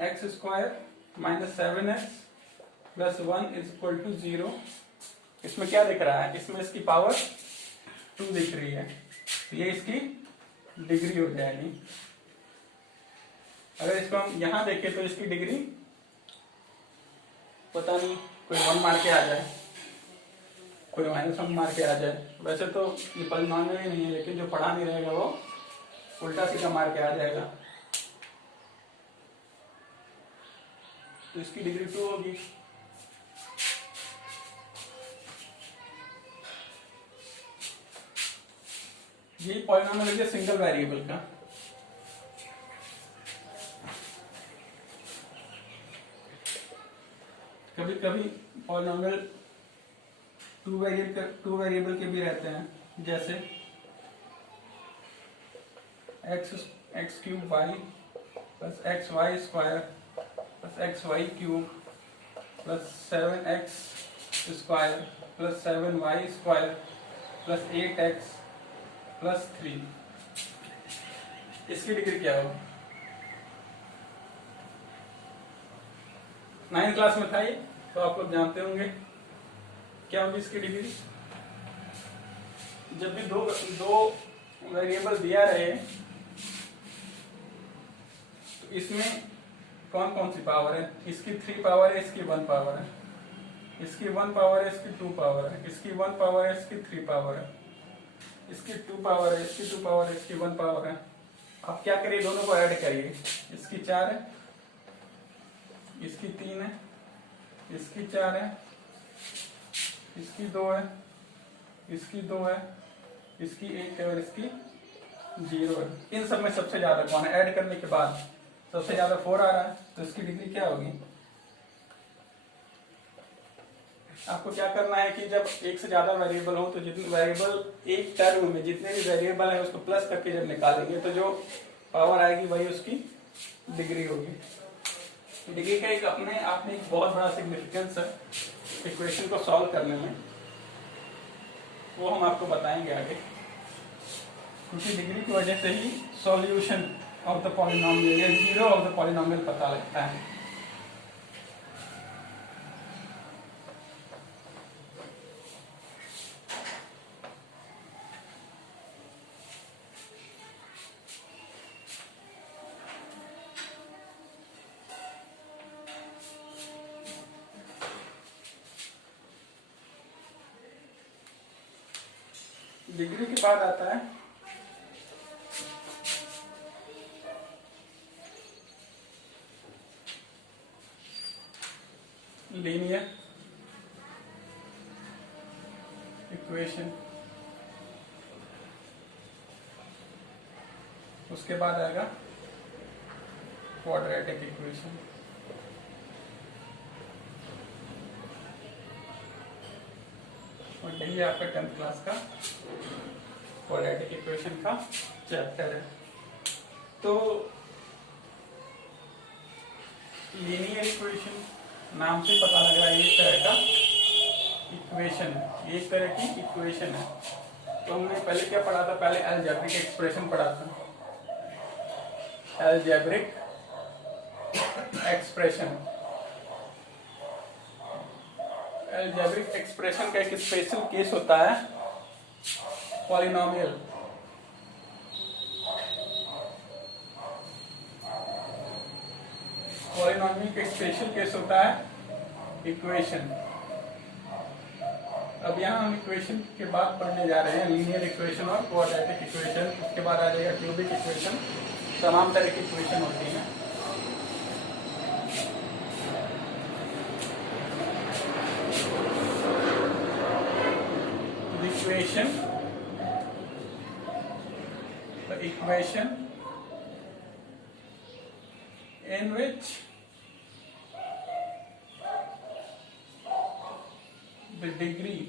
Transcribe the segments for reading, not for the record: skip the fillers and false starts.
X square minus 7x plus 1 is equal to 0। इसमें क्या दिख रहा है? इसमें इसकी पावर 2 दिख रही है, तो ये इसकी डिग्री हो जाएगी। अगर इसको हम यहां देखें तो इसकी डिग्री पता नहीं, कोई 1 मार के आ जाए, कोई -1 मार के आ जाए। वैसे तो ये पॉलिनॉमियल ही नहीं है, लेकिन जो पढ़ा नहीं रहेगा वो उल्टा सीधा मार के आ जाएगा। तो इसकी डिग्री 2 होगी। ये पॉलिनॉमियल है सिंगल वेरिएबल का। कभी कभी पॉलिनॉमियल 2 वेरिएबल के भी रहते हैं, जैसे x cube y plus x y square plus x y cube plus 7x square plus 7y square plus 8x plus 3। इसकी डिग्री क्या होगी? 9th क्लास में था ये, तो आप लोग जानते होंगे क्या होगी इसकी डिग्री। जब भी दो वेरिएबल दिया रहे तो इसमें कौन कौन सी पावर है? इसकी 3 पावर है, इसकी 1 पावर है, इसकी 1 पावर है, इसकी 2 पावर है, इसकी 1 पावर है, इसकी 3 पावर है, इसकी 2 पावर है, इसकी 2 पावर है, इसकी 1 पावर है। आप क्या करिए, दोनों को ऐड करिए। इसकी 4 है, इसकी 3 है, इसकी 4 है, इसकी 2 है, इसकी 2 है, इसकी 1 है और इसकी 0 है। इन सब में सबसे ज्यादा कौन है? ऐड करने के बाद सबसे ज्यादा 4 आ रहा है, तो इसकी डिग्री क्या होगी? आपको क्या करना है कि जब एक से ज्यादा वेरिएबल हो तो जितने वेरिएबल एक टर्म में जितने भी वेरिएबल है उसको प्लस करके जब निकालेंगे तो जो पावर आएगी वही उसकी डिग्री होगी। डिग्री का एक अपने आप में एक बहुत बड़ा सिग्निफिकेंस है इक्वेशन को सॉल्व करने में, वो हम आपको बताएंगे आगे। क्योंकि डिग्री की वजह से ही सॉल्यूशन ऑफ द पॉलिनॉमियल या जीरो ऑफ द पॉलिनॉमियल पता लगता है। डिग्री के बाद आता है लीनियर इक्वेशन, उसके बाद आएगा क्वाड्रेटिक इक्वेशन, और यही आपका 10th क्लास का क्वाड्रेटिक इक्वेशन का चैप्टर है। तो लीनियर इक्वेशन नाम से पता लग रहा है एक तरह का इक्वेशन, एक तरह की इक्वेशन है। तो हमने पहले क्या पढ़ा था? पहले अलजेब्रिक एक्सप्रेशन पढ़ा था। अलजेब्रिक एक्सप्रेशन, अलजेब्रिक एक्सप्रेशन का एक स्पेशल केस होता है पॉलिनॉमियल। पॉलिनॉमियल का स्पेशल केस होता है इक्वेशन। अब यहाँ हम इक्वेशन के बाद पढ़ने जा रहे हैं लीनियर इक्वेशन और क्वाड्रेटिक इक्वेशन। उसके बाद आ जाएगा क्यूबिक इक्वेशन। तमाम तरह की इक्वेशन होती है। the equation in which the degree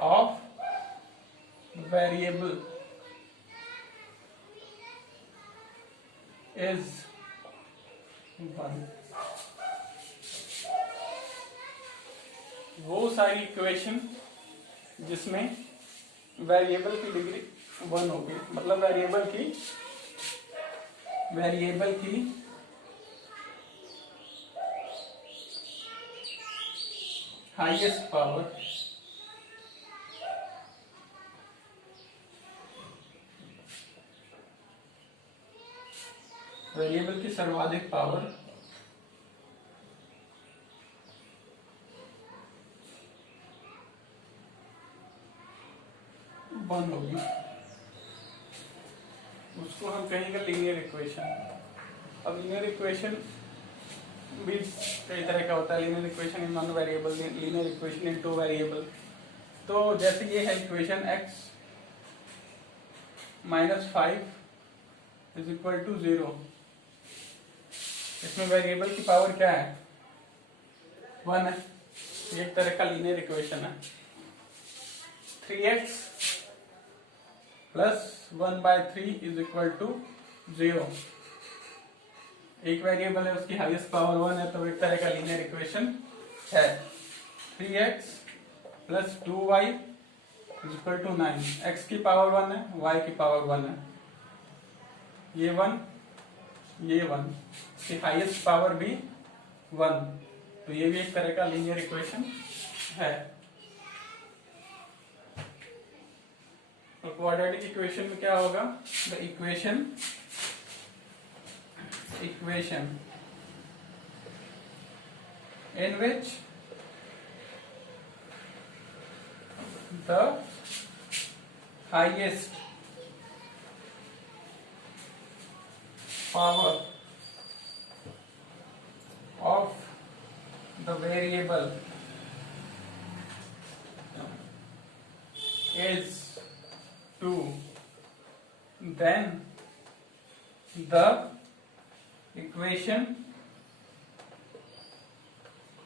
of variable is 1। वो सारी इक्वेशन जिसमें वेरिएबल की डिग्री 1 होगी, मतलब वेरिएबल की वेरिएबल की हाईएस्ट पावर वेरिएबल की सर्वाधिक पावर वन होगी, उसको हम कहेंगे लीनियर इक्वेशन। अब लीनियर इक्वेशन भी कई तरह का होता है। Linear equation in one variable, linear equation in two variable. तो जैसे ये है equation x -5 is equal to 0, इसमें वेरिएबल की पावर क्या है, 1 है। ये एक तरह का लीनियर इक्वेशन है। 3x plus 1/3 is equal to 0। एक वेरिएबल है, उसकी हाईएस्ट पावर 1 है, तो एक तरह का लीनियर इक्वेशन है। 3x plus 2y is equal to 9। x की पावर 1 है, y की पावर 1 है, ये 1 ये 1, इसकी हाईएस्ट पावर भी 1, तो ये भी एक तरह का लीनियर इक्वेशन है। तो क्वाड्रेटिक इक्वेशन में क्या होगा, the equation in which the highest power of the variable is 2, then the equation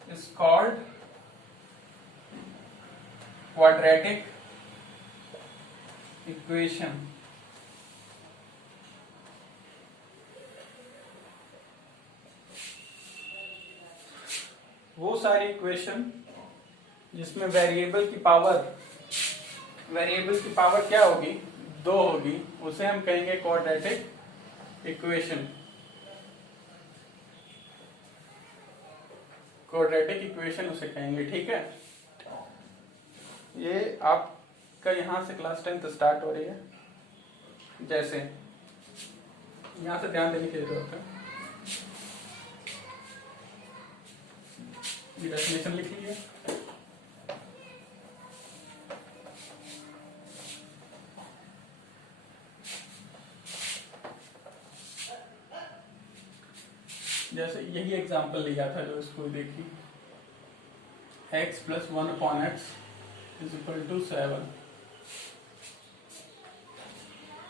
is called quadratic equation। वो सारी इक्वेशन जिसमें वेरिएबल की पावर क्या होगी, 2 होगी, उसे हम कहेंगे क्वाड्रेटिक इक्वेशन। क्वाड्रेटिक इक्वेशन उसे कहेंगे, ठीक है। ये आपका यहां से क्लास 10 स्टार्ट हो रही है। जैसे यहां से ध्यान देने की जरूरत है। ये डेफिनेशन लिख लीजिए। जैसे यही एग्जांपल लिया था जो इसको देखी, x plus 1/x is equal to 7।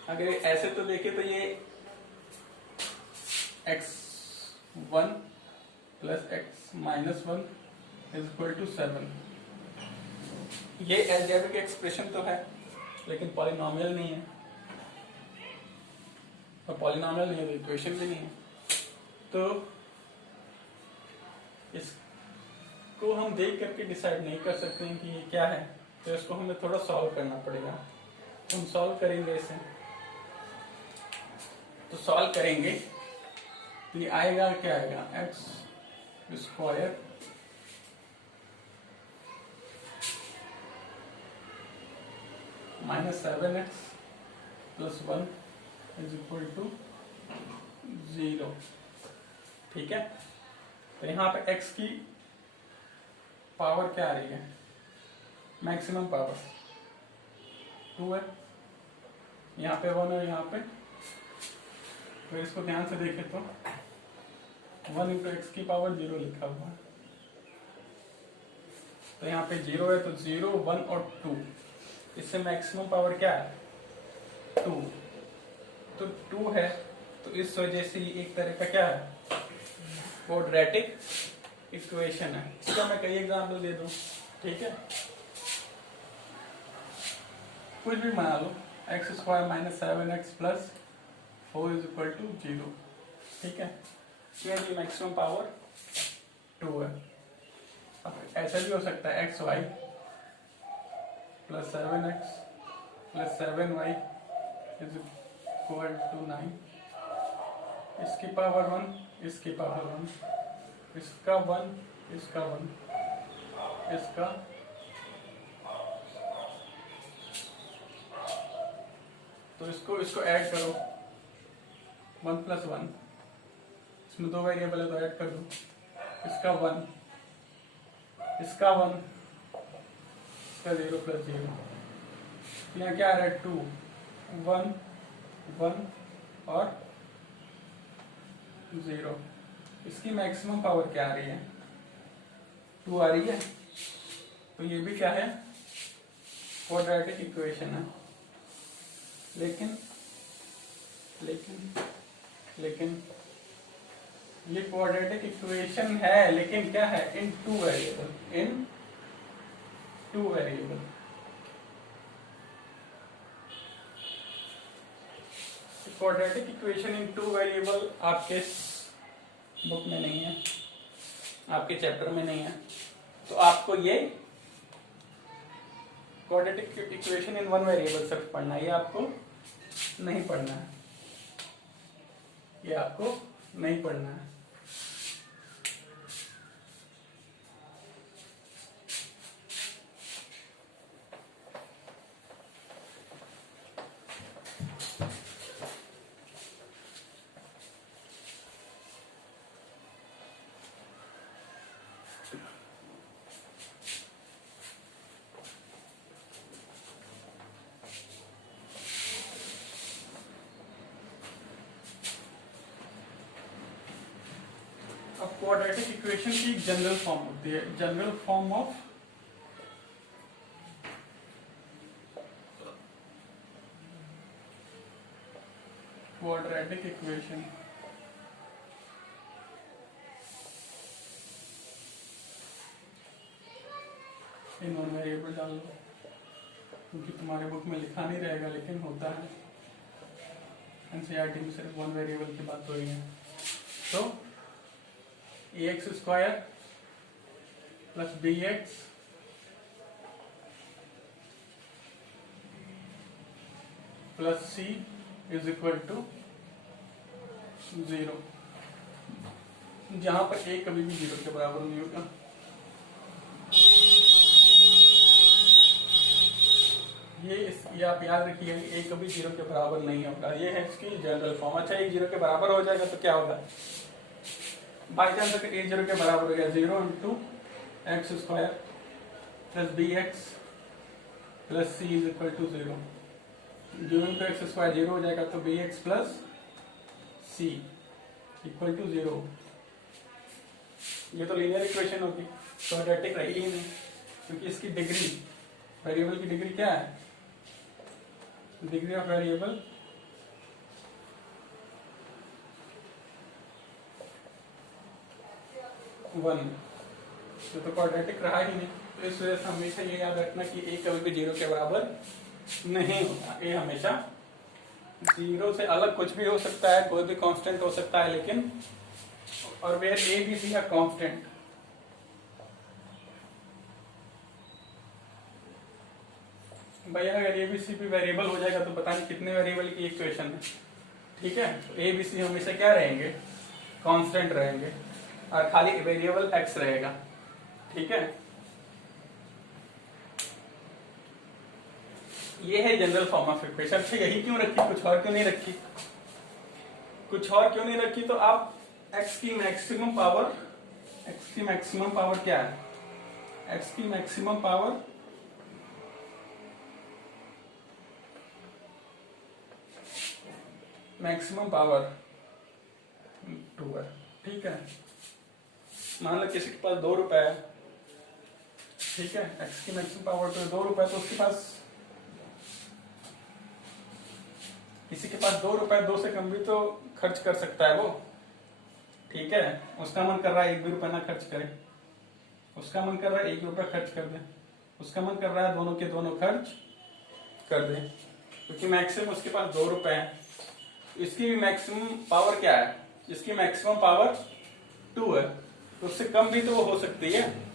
अगर ऐसे तो देखे तो ये x1 plus x minus 1 is equal to 7। ये अलजेब्रिक एक्सप्रेशन तो है, लेकिन पॉलिनोमियल नहीं है, और पॉलिनोमियल नहीं है तो इक्वेशन भी नहीं है। तो इसको हम देख करके डिसाइड नहीं कर सकते हैं कि ये क्या है, तो इसको हमें थोड़ा सॉल्व करना पड़ेगा। हम सॉल्व करेंगे इसे, तो सॉल्व करेंगे तो ये आएगा, क्या आएगा, x square -7x plus 1 is equal to 0, ठीक है। तो यहाँ पे x की पावर क्या आ रही है, मैक्सिमम पावर 2 है, यहाँ पे 1 है, यहाँ पे, तो इसको ध्यान से देखें तो 1 इंटू एक्स की पावर 0 लिखा हुआ है। तो यहाँ पे 0 है, तो 0, 1 और 2, इससे मैक्सिमम पावर क्या है, 2। तो 2 है, तो इस वजह से एक तरह का क्या है, क्वाड्रेटिक इक्वेशन है। इसका मैं कई एग्जांपल दे दूं, ठीक है, कुछ भी बना लो, X square minus 7x plus 4 is equal to 0, ठीक है। ये मैक्सिमम पावर 2 है। अब ऐसा भी हो सकता है x y plus 7x plus 7y is equal to 9, इसकी पावर 1, इसकी पावर 1, इसका 1, इसका 1, इसका तो इसको ऐड करो 1 + 1, इसमें 2 वेरिएबल है तो ऐड कर दो। इसका 1, इसका 1, इसका 0 + 0, यहाँ क्या आ रहा है 2, 1, 1 और 0। इसकी मैक्सिमम पावर क्या आ रही है 2 आ रही है, तो ये भी क्या है क्वाड्रेटिक इक्वेशन है। लेकिन ये क्वाड्रेटिक इक्वेशन है, लेकिन क्या है इन 2 variable. Quadratic equation in 2 variable आपके बुक में नहीं है, आपके चैप्टर में नहीं है, तो आपको ये क्वाड्रेटिक इक्वेशन इन 1 वेरिएबल सिर्फ पढ़ना है, ये आपको नहीं पढ़ना है, ये आपको नहीं पढ़ना है। अब क्वाड्रेटिक इक्वेशन की एक जनरल फॉर्म होती है, general form of quadratic equation. In 1 variable डाल लो, क्योंकि तुम्हारे बुक में लिखा नहीं रहेगा, लेकिन होता है एनसीईआरटी में सिर्फ 1 वेरिएबल की बात हो रही है। तो ax² + bx + c = 0, जहां पर a कभी भी 0 के बराबर नहीं होगा। ये आप याद रखिए, a कभी 0 के बराबर नहीं होगा, ये है इसकी जनरल फॉर्म। अच्छा, a 0 के बराबर हो जाएगा तो क्या होगा, बाई चांस अगर a 0 के बराबर हो गया 0 × x² + bx + c = 0, 0 × x² 0 हो जाएगा, तो bx + c = 0। ये तो लीनियर इक्वेशन होगी, क्वाड्रेटिक रही ही नहीं, क्योंकि इसकी डिग्री, वेरिएबल की डिग्री क्या है, डिग्री ऑफ वेरिएबल 1, तो क्वाड्रेटिक रहा ही नहीं। तो इस वजह से हमेशा ये याद रखना कि a कभी भी 0 के बराबर नहीं होता, a हमेशा 0 से अलग कुछ भी हो सकता है, कोई भी कांस्टेंट हो सकता है, लेकिन और where a b c are constant, भैया अगर a b c भी वेरिएबल हो जाएगा तो पता नहीं कितने वेरिएबल की इक्वेशन है, ठीक है। तो a b c हमेशा क्या रहेंगे, कांस्टेंट रहेंगे, और खाली वेरिएबल x रहेगा, ठीक है। ये है जनरल फॉर्म ऑफ इक्वेशन। अच्छा, यही क्यों रखी, कुछ और क्यों नहीं रखी, कुछ और क्यों नहीं रखी, तो आप x की मैक्सिमम पावर क्या है, x की मैक्सिमम पावर मैक्सिमम पावर 2 है, ठीक है। मान लो किसी के पास 2 रुपए है, ठीक है, x की मैक्सिमम पावर तो 2 रुपए, तो उसके पास, किसी के पास 2 रुपए, 2 से कम भी तो खर्च कर सकता है वो, ठीक है। उसका मन कर रहा है 1 भी रुपए ना खर्च करे, उसका मन कर रहा है 1 रुपया खर्च कर दे, उसका मन कर रहा है दोनों के दोनों खर्च कर दे, क्योंकि मैक्सिमम उसके पास 2 रुपए है। इसकी मैक्सिमम पावर क्या है, इसकी मैक्सिमम पावर 2 है, तो उससे कम भी तो वो हो सकती है,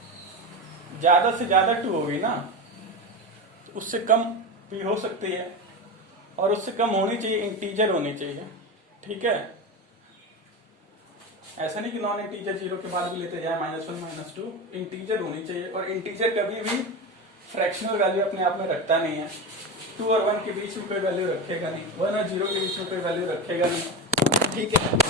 ज्यादा से ज्यादा 2 होगी ना, तो उससे कम भी हो सकती है, और उससे कम होनी चाहिए, इंटीजर होनी चाहिए, ठीक है। ऐसा नहीं कि नॉन इंटीजर जीरो के बाद भी लेते जाए -1 -2, इंटीजर होनी चाहिए। और इंटीजर कभी भी फ्रैक्शनल वैल्यू अपने आप में रखता नहीं है। 2 और 1 के बीच में कोई वैल्यू रखेगा नहीं, 1 और 0 के बीच में कोई वैल्यू रखेगा नहीं, ठीक है।